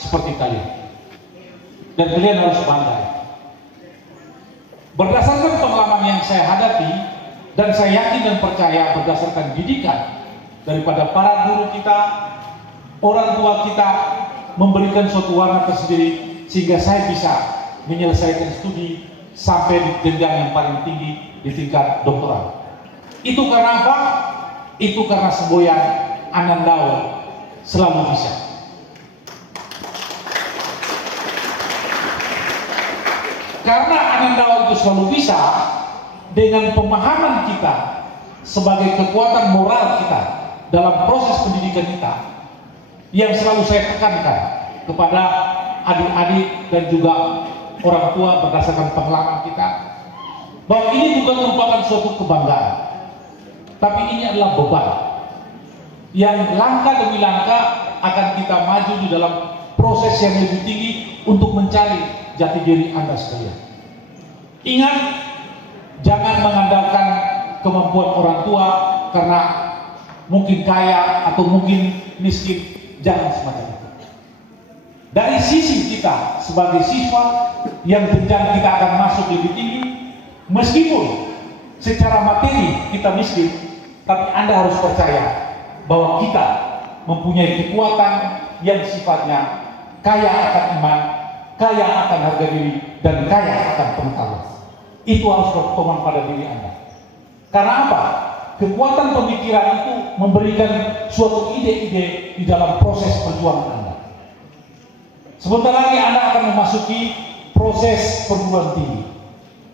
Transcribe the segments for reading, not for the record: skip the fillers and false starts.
seperti kalian. Dan kalian harus bangga. Berdasarkan pengalaman yang saya hadapi, dan saya yakin dan percaya berdasarkan didikan daripada para guru kita, orang tua kita memberikan suatu warna tersendiri sehingga saya bisa menyelesaikan studi sampai di jenjang yang paling tinggi di tingkat doktoral. Itu karena apa? Itu karena semboyan Anandao selalu bisa. Karena Anandao itu selalu bisa, dengan pemahaman kita sebagai kekuatan moral kita dalam proses pendidikan kita, yang selalu saya tekankan kepada adik-adik dan juga orang tua berdasarkan pengalaman kita, bahwa ini bukan merupakan suatu kebanggaan, tapi ini adalah beban yang langkah demi langkah akan kita maju di dalam proses yang lebih tinggi untuk mencari jati diri Anda sekalian. Ingat, jangan mengandalkan kemampuan orang tua karena mungkin kaya atau mungkin miskin. Jangan semacam itu. Dari sisi kita sebagai siswa yang jenjang kita akan masuk lebih tinggi, meskipun secara materi kita miskin, tapi Anda harus percaya bahwa kita mempunyai kekuatan yang sifatnya kaya akan iman, kaya akan harga diri, dan kaya akan pengetahuan. Itu harus berpedoman pada diri Anda. Karena apa? Kekuatan pemikiran itu memberikan suatu ide-ide di dalam proses perjuangan Anda. Sebentar lagi Anda akan memasuki proses perguruan tinggi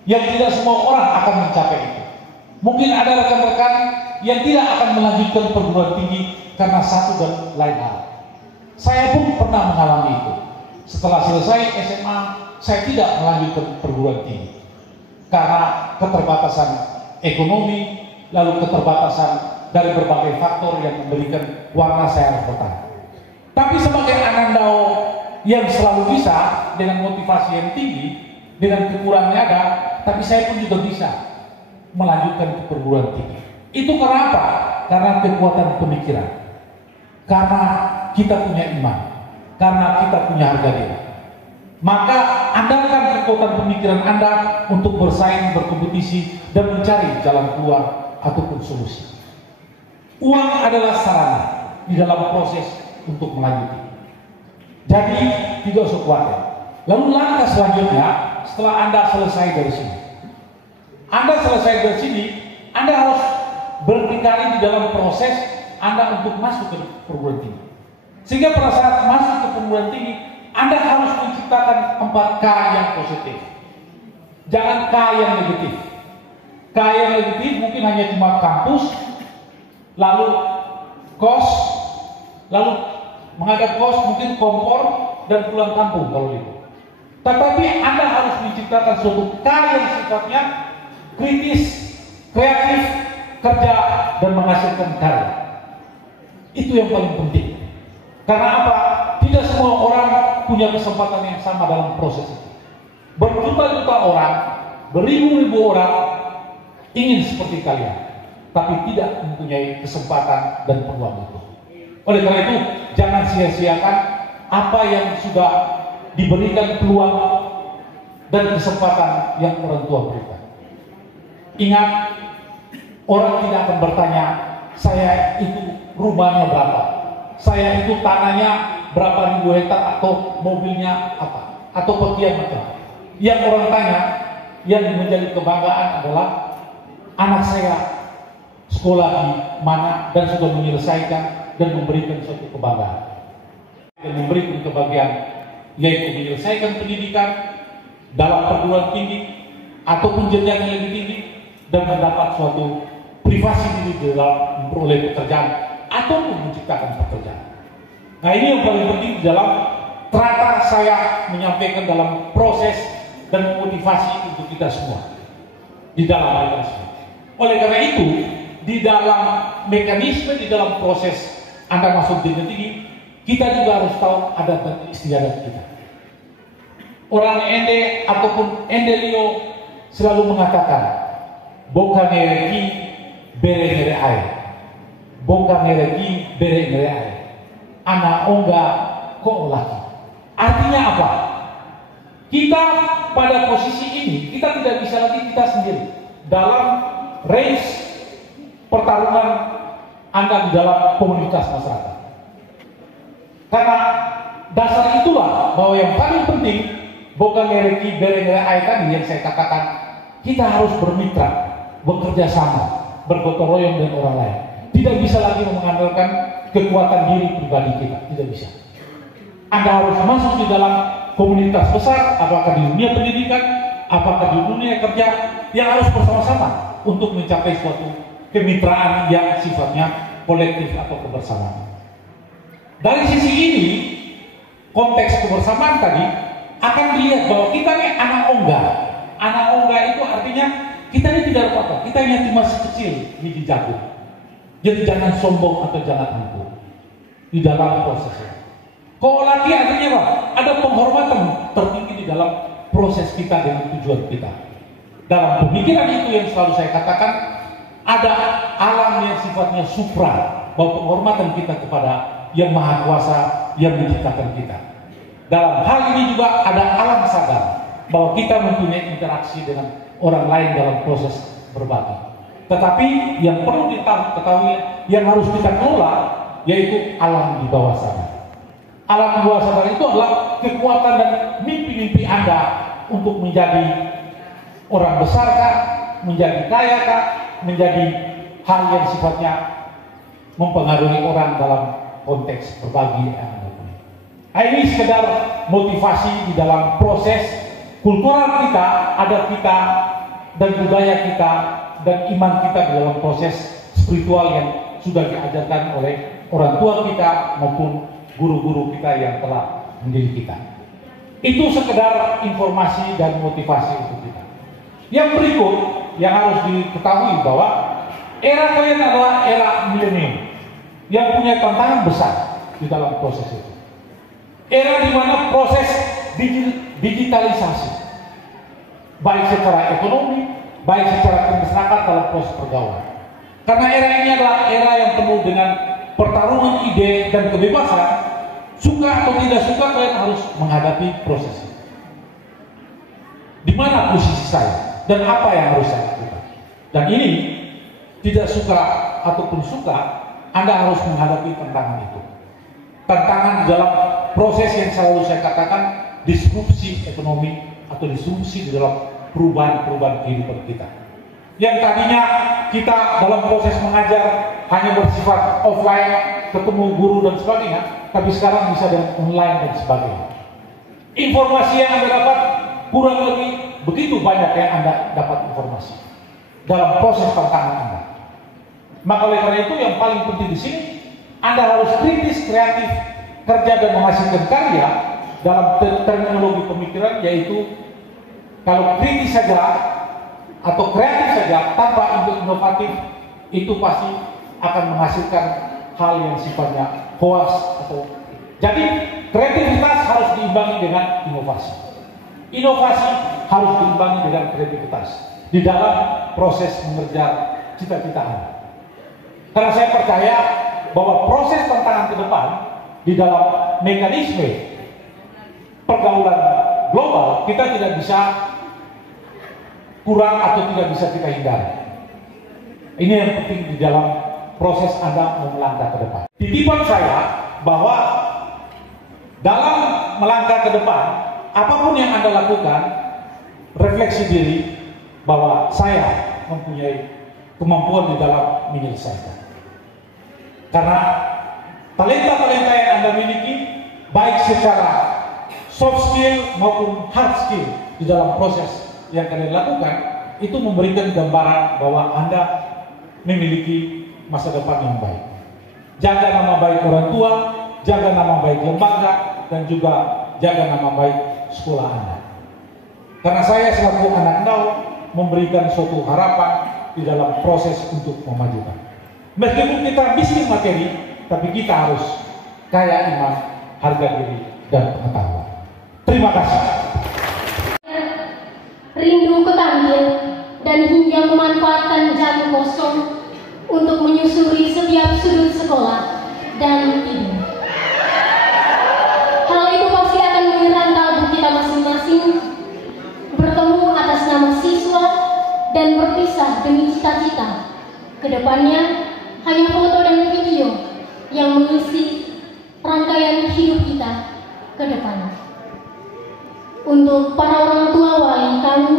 yang tidak semua orang akan mencapai itu. Mungkin ada rekan-rekan yang tidak akan melanjutkan perguruan tinggi karena satu dan lain hal. Saya pun pernah mengalami itu. Setelah selesai SMA, saya tidak melanjutkan perguruan tinggi karena keterbatasan ekonomi, lalu keterbatasan dari berbagai faktor yang memberikan warna saya harus bertahan. Tapi sebagai Anandao yang selalu bisa dengan motivasi yang tinggi, dengan kekurangannya ada, tapi saya pun juga bisa melanjutkan ke perguruan tinggi. Itu karena apa? Karena kekuatan pemikiran, karena kita punya iman, karena kita punya harga diri. Maka andalkan kekuatan pemikiran Anda untuk bersaing, berkompetisi, dan mencari jalan keluar ataupun solusi. Uang adalah sarana di dalam proses untuk melanjutkan. Jadi tidak usah khawatir. Lalu langkah selanjutnya setelah Anda selesai dari sini, Anda harus berdikari di dalam proses Anda untuk masuk ke perguruan tinggi. Sehingga pada saat masuk ke perguruan tinggi, Anda harus menciptakan 4K yang positif. Jangan K yang negatif. K yang negatif mungkin hanya cuma kampus, lalu kos, lalu menghadap kos mungkin kompor dan pulang kampung kalau itu. Tetapi Anda harus menciptakan suatu K yang sifatnya kritis, kreatif, kerja, dan menghasilkan karya. Itu yang paling penting. Karena apa? Tidak semua orang punya kesempatan yang sama dalam proses itu. Berjuta-juta orang, beribu-ribu orang ingin seperti kalian, tapi tidak mempunyai kesempatan dan peluang itu. Oleh karena itu, jangan sia-siakan apa yang sudah diberikan peluang dan kesempatan yang orang tua berikan. Ingat, orang tidak akan bertanya, saya itu rumahnya berapa, saya itu tanahnya berapa ribu hektar atau mobilnya apa, atau petian macam. Yang orang tanya, yang menjadi kebanggaan adalah anak saya sekolah di mana dan sudah menyelesaikan dan memberikan suatu kebanggaan dan memberikan kebahagiaan, yaitu menyelesaikan pendidikan dalam perguruan tinggi ataupun jenjang yang lebih tinggi dan mendapat suatu privasi diri dalam memperoleh pekerjaan ataupun menciptakan pekerjaan. Nah, ini yang paling penting di dalam terakhir saya menyampaikan dalam proses dan motivasi untuk kita semua di dalam hal tersebut. Oleh karena itu, di dalam mekanisme, di dalam proses Anda masuk jenjang tinggi, kita juga harus tahu adat dan istiadat kita. Orang Ende ataupun Endelio selalu mengatakan, "Boka nereki bere nere air, boka nereki bere nere air, anak ongga kok laki." apa? Kita pada posisi ini, kita tidak bisa lagi kita sendiri dalam range pertarungan Anda di dalam komunitas masyarakat. Karena dasar itulah bahwa yang paling penting bukan ngereki bere-bere tadi yang saya katakan, kita harus bermitra, bekerja sama, bergotong royong dengan orang lain. Tidak bisa lagi mengandalkan kekuatan diri pribadi kita, tidak bisa. Anda harus masuk di dalam komunitas besar, apakah di dunia pendidikan, apakah di dunia kerja, yang harus bersama-sama untuk mencapai suatu kemitraan yang sifatnya kolektif atau kebersamaan. Dari sisi ini, konteks kebersamaan tadi akan dilihat bahwa kita ini anak ongga. Anak ongga itu artinya kita ini tidak apa-apa, kita ini masih kecil biji jagung. Jadi jangan sombong atau jangan angkuh di dalam prosesnya. Kok lagi artinya apa? Ada penghormatan tertinggi di dalam proses kita dengan tujuan kita. Dalam pemikiran itu yang selalu saya katakan, ada alam yang sifatnya supra, bahwa penghormatan kita kepada yang maha kuasa yang menciptakan kita. Dalam hal ini juga ada alam sadar, bahwa kita mempunyai interaksi dengan orang lain dalam proses berbagi. Tetapi yang perlu diketahui, yang harus kita kelola, yaitu alam di bawah sadar. Alam di bawah sadar itu adalah kekuatan dan mimpi-mimpi Anda untuk menjadi orang besar kah, menjadi kaya kah, menjadi hal yang sifatnya mempengaruhi orang dalam konteks berbagi yang Anda punya. Ini sekedar motivasi di dalam proses kultural kita, adat kita, dan budaya kita, dan iman kita di dalam proses spiritual yang sudah diajarkan oleh orang tua kita maupun guru-guru kita yang telah mendidik kita. Itu sekedar informasi dan motivasi untuk kita. Yang berikut yang harus diketahui bahwa era kalian adalah era milenium yang punya tantangan besar di dalam proses itu. Era di mana proses digitalisasi, baik secara ekonomi, baik secara masyarakat dalam proses pergaulan. Karena era ini adalah era yang penuh dengan pertarungan ide dan kebebasan. Suka atau tidak suka, kalian harus menghadapi proses ini. Di mana posisi saya dan apa yang harus saya lakukan? Dan ini tidak suka ataupun suka, Anda harus menghadapi tantangan itu. Tantangan di dalam proses yang selalu saya katakan disrupsi ekonomi atau disrupsi di dalam perubahan-perubahan kehidupan kita. Yang tadinya kita dalam proses mengajar hanya bersifat offline, ketemu guru dan sebagainya, tapi sekarang bisa dengan online dan sebagainya. Informasi yang Anda dapat kurang lebih begitu banyak yang Anda dapat informasi dalam proses tantangan Anda. Maka oleh karena itu yang paling penting di sini, Anda harus kritis, kreatif, kerja dan menghasilkan karya dalam terminologi pemikiran, yaitu kalau kritis saja atau kreatif saja tanpa inovatif, itu pasti akan menghasilkan hal yang sifatnya hoax atau. Jadi kreativitas harus diimbangi dengan inovasi. Inovasi harus diimbangi dengan kreativitas di dalam proses mengejar cita-cita Anda. Karena saya percaya bahwa proses tantangan ke depan di dalam mekanisme pergaulan global kita tidak bisa kurang atau tidak bisa kita hindari. Ini yang penting di dalam proses Anda melangkah ke depan. Titipan saya bahwa dalam melangkah ke depan, apapun yang Anda lakukan, refleksi diri bahwa saya mempunyai kemampuan di dalam menyelesaikan. Karena talenta-talenta yang Anda miliki, baik secara soft skill maupun hard skill di dalam proses yang kalian lakukan, itu memberikan gambaran bahwa Anda memiliki masa depan yang baik. Jaga nama baik orang tua, jaga nama baik lembaga, dan juga jaga nama baik sekolah Anda. Karena saya selaku anak Ndau memberikan suatu harapan di dalam proses untuk memajukan. Meskipun kita miskin materi, tapi kita harus kaya iman, harga diri, dan pengetahuan. Terima kasih. Rindu ketambil dan hingga memanfaatkan jam kosong untuk menyusuri setiap sudut sekolah dan tidur. Hal itu pasti akan menyerang Kedepannya, hanya foto dan video yang mengisi rangkaian hidup kita ke depan. Untuk para orang tua wali kami,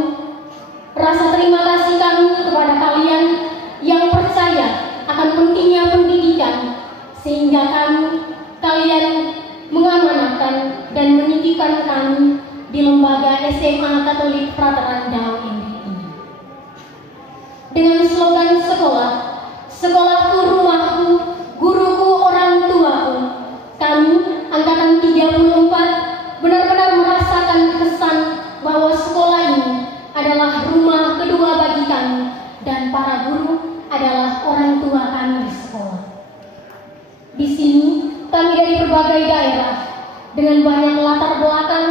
rasa terima kasih kami kepada kalian yang percaya akan pentingnya pendidikan, sehingga kalian mengamanahkan dan menitipkan kami di lembaga SMA Katolik Frateran Dao ini. Dengan slogan sekolah, sekolahku rumahku, guruku orang tuaku, kami angkatan 34 benar-benar merasakan kesan bahwa sekolah ini adalah rumah kedua bagi kami dan para guru adalah orang tua kami di sekolah. Di sini kami dari berbagai daerah dengan banyak latar belakang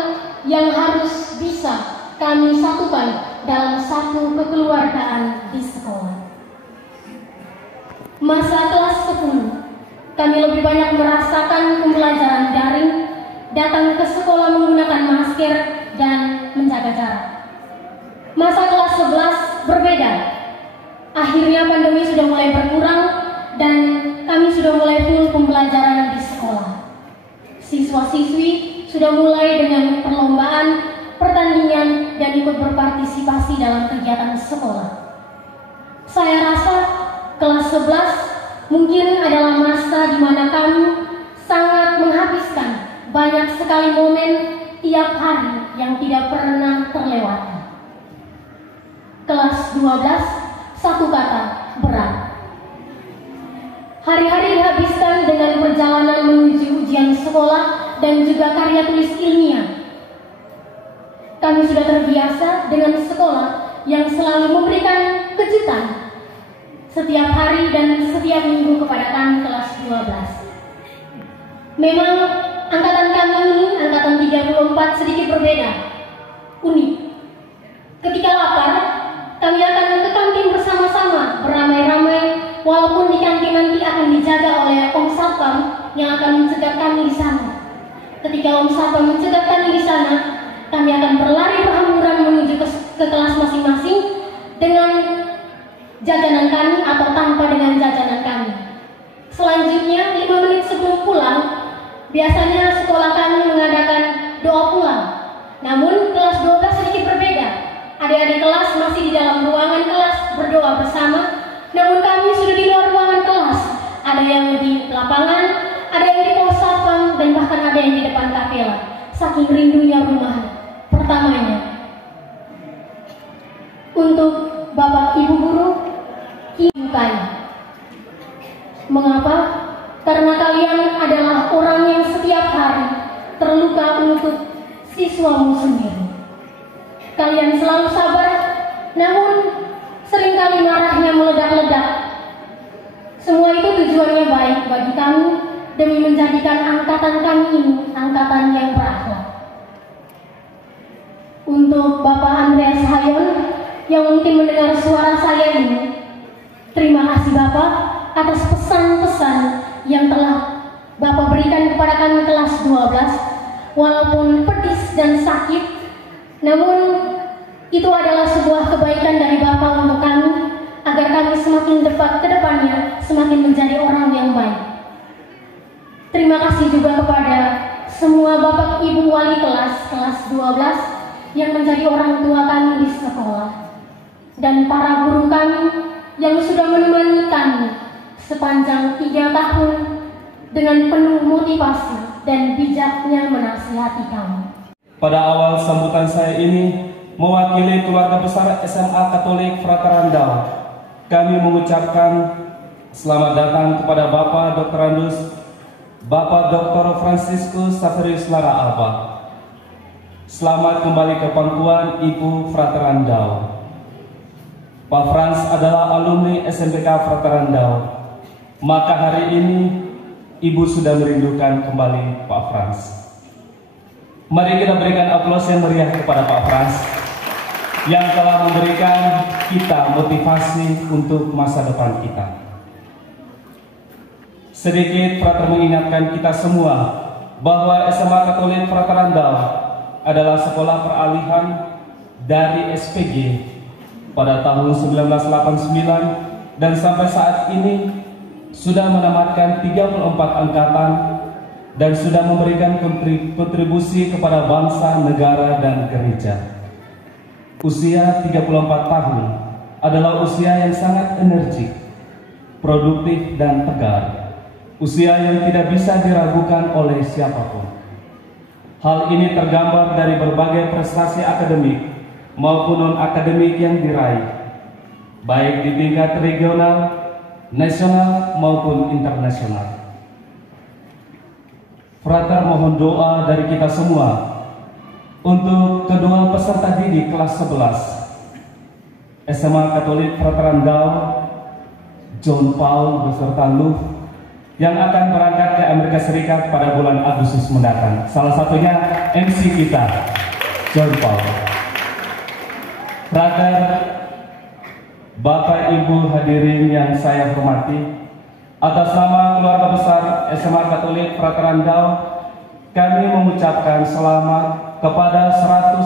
yang harus bisa kami satukan dalam satu kekeluargaan di sekolah. Masa kelas 10, kami lebih banyak merasakan pembelajaran daring, datang ke sekolah menggunakan masker dan menjaga jarak. Masa kelas 11 berbeda. Akhirnya pandemi sudah mulai berkurang dan kami sudah mulai full pembelajaran di sekolah. Siswa-siswi sudah mulai dengan perlombaan, pertandingan, dan ikut berpartisipasi dalam kegiatan sekolah. Saya rasa kelas 11 mungkin adalah masa di mana kami sangat menghabiskan banyak sekali momen tiap hari yang tidak pernah terlewati. Kelas 12, satu kata, berat. Hari-hari dihabiskan dengan perjalanan menuju ujian sekolah dan juga karya tulis ilmiah. Kami sudah terbiasa dengan sekolah yang selalu memberikan kejutan setiap hari dan setiap minggu kepada kami kelas 12. Memang angkatan kami ini, angkatan 34, sedikit berbeda, unik. Ketika lapar, kami akan ke kantin bersama-sama, beramai-ramai, walaupun di kantin nanti akan dijaga oleh Om Satpam yang akan mencegat kami di sana. Ketika Om Satpam mencegat kami di sana, kami akan berlari berhamburan menuju ke kelas masing-masing dengan jajanan kami atau tanpa dengan jajanan kami. Selanjutnya, 5 menit sebelum pulang, biasanya sekolah kami mengadakan doa pulang. Namun kelas 12 sedikit berbeda. Adik-adik kelas masih di dalam ruangan kelas berdoa bersama, namun kami sudah di luar ruangan kelas. Ada yang di lapangan, ada yang di pos satpam, dan bahkan ada yang di depan kapela. Saking rindunya rumah pertamanya. Untuk Bapak Ibu Guru, Kibukai. Mengapa? Karena kalian adalah orang yang setiap hari terluka untuk siswamu sendiri. Kalian selalu sabar, namun seringkali marahnya meledak-ledak. Semua itu tujuannya baik bagi kami demi menjadikan angkatan kami ini angkatan yang berakhlak. Untuk Bapak Andreas Hayon yang mungkin mendengar suara saya ini, terima kasih Bapak atas pesan-pesan yang telah Bapak berikan kepada kami kelas 12. Walaupun pedis dan sakit, namun itu adalah sebuah kebaikan dari Bapak untuk kami, agar kami semakin ke depannya semakin menjadi orang yang baik. Terima kasih juga kepada semua Bapak Ibu wali kelas 12 yang menjadi orang tua kami di sekolah, dan para guru kami yang sudah menemani kami sepanjang 3 tahun dengan penuh motivasi dan bijaknya menasihati kami. Pada awal sambutan saya ini, mewakili keluarga besar SMA Katolik Frateran Dao, kami mengucapkan selamat datang kepada Bapak Dr. Andus, Bapak Dr. Franciscus Saverius Lara Alba. Selamat kembali ke pangkuan Ibu Frateran Dao. Pak Frans adalah alumni SMPK Frateran Dao. Maka hari ini Ibu sudah merindukan kembali Pak Frans. Mari kita berikan aplaus yang meriah kepada Pak Frans yang telah memberikan kita motivasi untuk masa depan kita. Sedikit Frater mengingatkan kita semua bahwa SMA Katolik Frateran Dao adalah sekolah peralihan dari SPG pada tahun 1989 dan sampai saat ini sudah menamatkan 34 angkatan dan sudah memberikan kontribusi kepada bangsa, negara, dan gereja. Usia 34 tahun adalah usia yang sangat energik, produktif, dan tegar. Usia yang tidak bisa diragukan oleh siapapun. Hal ini tergambar dari berbagai prestasi akademik maupun non-akademik yang diraih, baik di tingkat regional, nasional, maupun internasional. Frater mohon doa dari kita semua untuk kedua peserta didik kelas 11 SMA Katolik Frater Randau, John Paul beserta Luv, yang akan berangkat ke Amerika Serikat pada bulan Agustus mendatang. Salah satunya MC kita, John Paul. Frater, Bapak Ibu hadirin yang saya hormati, atas nama keluarga besar SMA Katolik Frater Randau, kami mengucapkan selamat kepada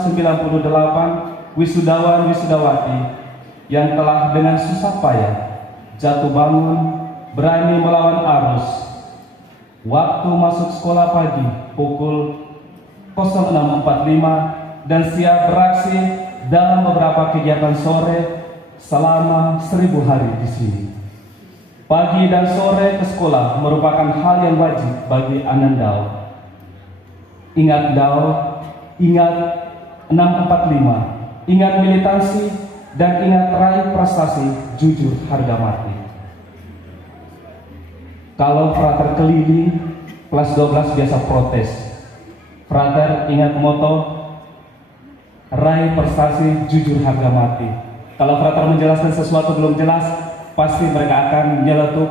198 wisudawan-wisudawati yang telah dengan susah payah jatuh bangun, berani melawan arus. Waktu masuk sekolah pagi pukul 06.45 dan siap beraksi dalam beberapa kegiatan sore selama 1000 hari di sini. Pagi dan sore ke sekolah merupakan hal yang wajib bagi Anandau. Ingat Dau, ingat 645, ingat militansi, dan ingat raih prestasi jujur harga mati. Kalau frater keliling, kelas 12 biasa protes. Frater ingat moto, raih prestasi jujur harga mati. Kalau frater menjelaskan sesuatu belum jelas, pasti mereka akan nyeletuk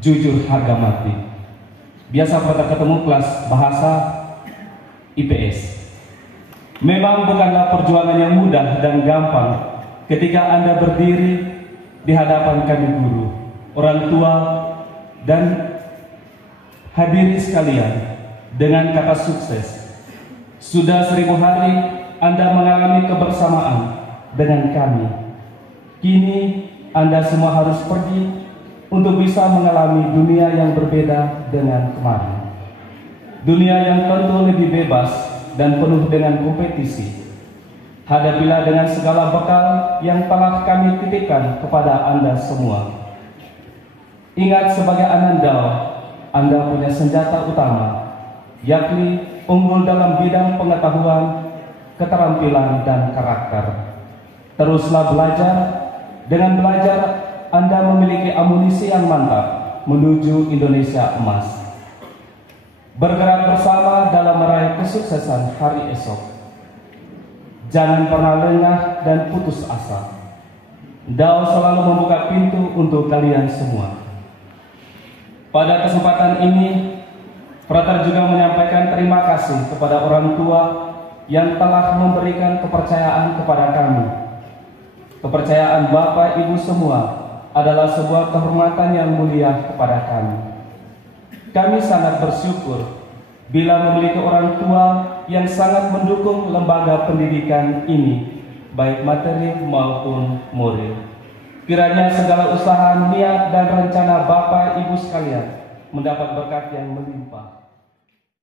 jujur harga mati. Biasa frater ketemu kelas bahasa IPS. Memang bukanlah perjuangan yang mudah dan gampang ketika Anda berdiri di hadapan kami guru, orang tua, dan hadirin sekalian dengan kata sukses. Sudah 1000 hari Anda mengalami kebersamaan dengan kami. Kini Anda semua harus pergi untuk bisa mengalami dunia yang berbeda dengan kemarin. Dunia yang tentu lebih bebas dan penuh dengan kompetisi. Hadapilah dengan segala bekal yang telah kami titipkan kepada Anda semua. Ingat, sebagai Anandau, Anda punya senjata utama, yakni unggul dalam bidang pengetahuan, keterampilan, dan karakter. Teruslah belajar. Dengan belajar, Anda memiliki amunisi yang mantap menuju Indonesia emas. Bergerak bersama dalam meraih kesuksesan hari esok. Jangan pernah lengah dan putus asa. Dau selalu membuka pintu untuk kalian semua. Pada kesempatan ini, frater juga menyampaikan terima kasih kepada orang tua yang telah memberikan kepercayaan kepada kami. Kepercayaan Bapak Ibu semua adalah sebuah kehormatan yang mulia kepada kami. Kami sangat bersyukur bila memiliki orang tua yang sangat mendukung lembaga pendidikan ini, baik materi maupun moral. Kiranya segala usaha, niat, dan rencana Bapak Ibu sekalian mendapat berkat yang melimpah.